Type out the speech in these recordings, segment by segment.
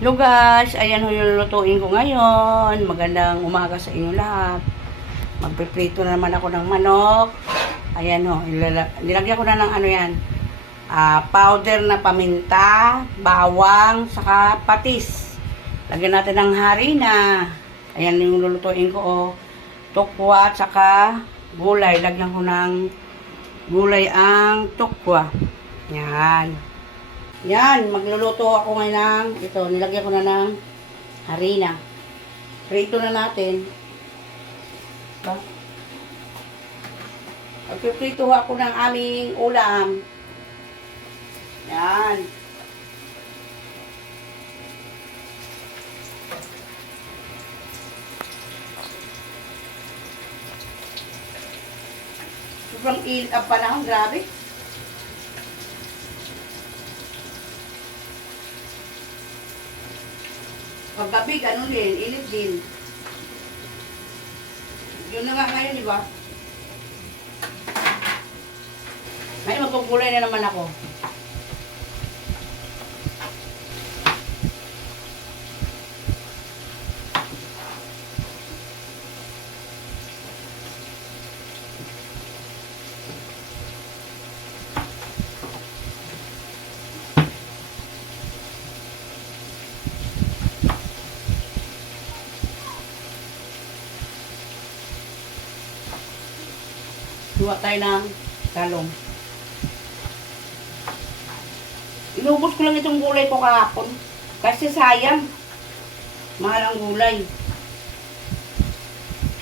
Hello guys, ayan ho yung lulutuin ko ngayon. Magandang umaga sa inyo lahat. Magpiprito na naman ako ng manok. Ayan ho, nilagyan ko na ng ano yan. ah, powder na paminta, bawang, saka patis. Lagyan natin ng harina. Ayan yung lulutuin ko oh. Tukwa, saka gulay. Lagyan ko ng gulay ang tukwa. Yan. Yan, magluluto ako ngayon ng, ito, nilagyan ko na ng harina. Prito na natin. Ba? Magpiprito ako ng aming ulam. Yan. Sobrang init ang panahon, grabe. Paggabi, ganun din, init din. Yun na nga ngayon, di ba? Ngayon, magkukulay na naman ako. Luwa tayo ng talong. Inubos ko lang itong gulay ko kahapon. Kasi sayang. Mahal ang gulay.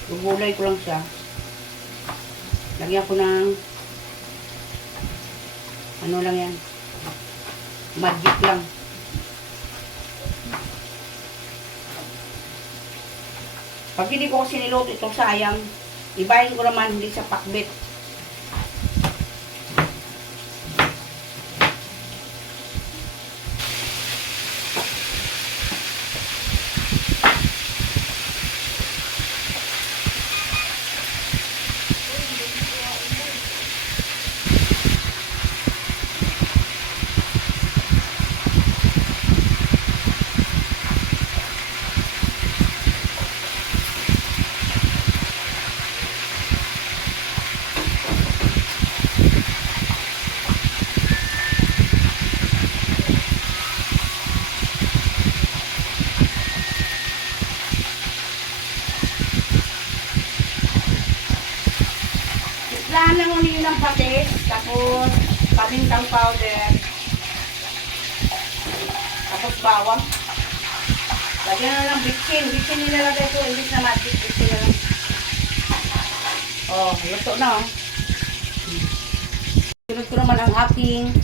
Gugulay ko lang siya. Lagyan ko ng ano lang yan. Magic lang. Pag hindi ko kasi niluto ito, sayang. Ibahin ko naman hindi sa pakbit. Lahan lang uli ng patis, tapos pamintang powder, tapos bawang. Lagyan na lang bitchin. Bitchin nilalagay ko, imbis na magic, bitchin na. Oh, luto na oh. Sunod ko naman ang aking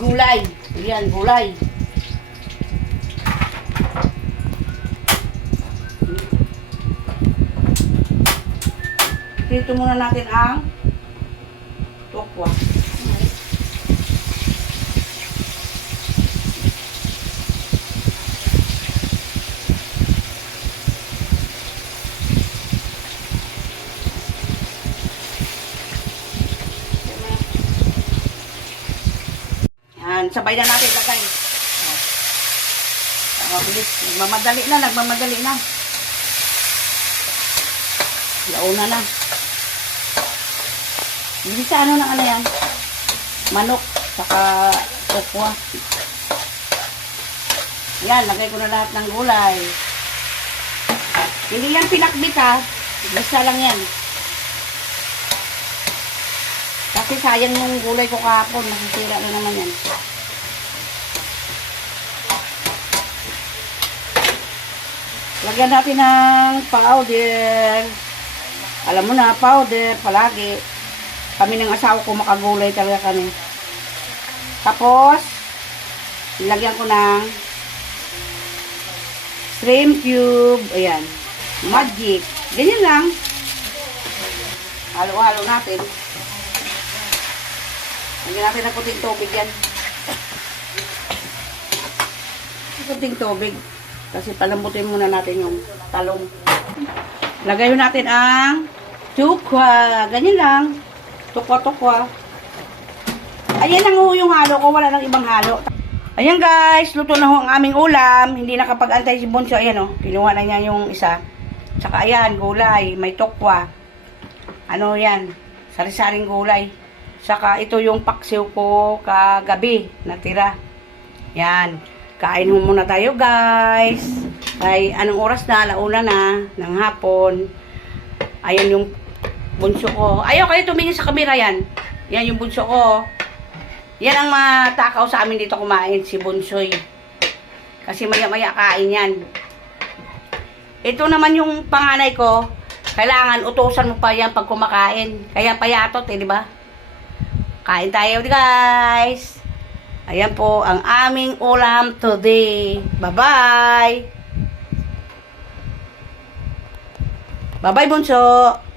gulay. Yan, gulay. Dito muna natin ang tokwa. Yan, sabay na natin lagay. Oh. Mabilis. Nagmamadali na, nagmamadali na. Launa na. Hindi sa ano ng ano yan. Manok. Saka tokwa. Yan, lagay ko na lahat ng gulay. Hindi yan pinakbit ha. Basta lang yan. Kasi sayang yung gulay ko kahapon. Masisira na naman yan. Lagyan natin ng powder. Alam mo na, powder palagi. Kami ng asawa ko makagulay talaga kami. Tapos, ilagyan ko ng shrimp cube. Ayan. Magic. Ganyan lang. Halo-halo natin. Lagyan natin ng puting tubig yan. Puting tubig. Kasi palambutin muna natin yung talong. Lagay natin ang tukwa. Ganyan lang. Tukwa-tukwa. Ayan lang ho yung halo ko. Wala nang ibang halo. Ayan guys, luto na ho ang aming ulam. Hindi nakapag-antay si Bonso. Ayan o, kinuha na niya yung isa. Tsaka ayan, gulay, may tokwa. Ano yan, sari-saring gulay. Saka ito yung paksiw ko kagabi, natira. Yan, kain ho muna tayo guys. Ay, anong oras na? Alauna na, ng hapon. Ayan yung bunso ko. Ayaw kayo tumingin sa kamera yan. Yan yung bunso ko. Yan ang matakaw sa amin dito kumain, si Bunsoy. Kasi maya-maya kain yan. Ito naman yung panganay ko, kailangan utusan mo pa yan pag kumakain. Kaya payatot eh, di ba? Kain tayo guys. Ayan po ang aming ulam today. Bye-bye. Bye-bye, Bunso.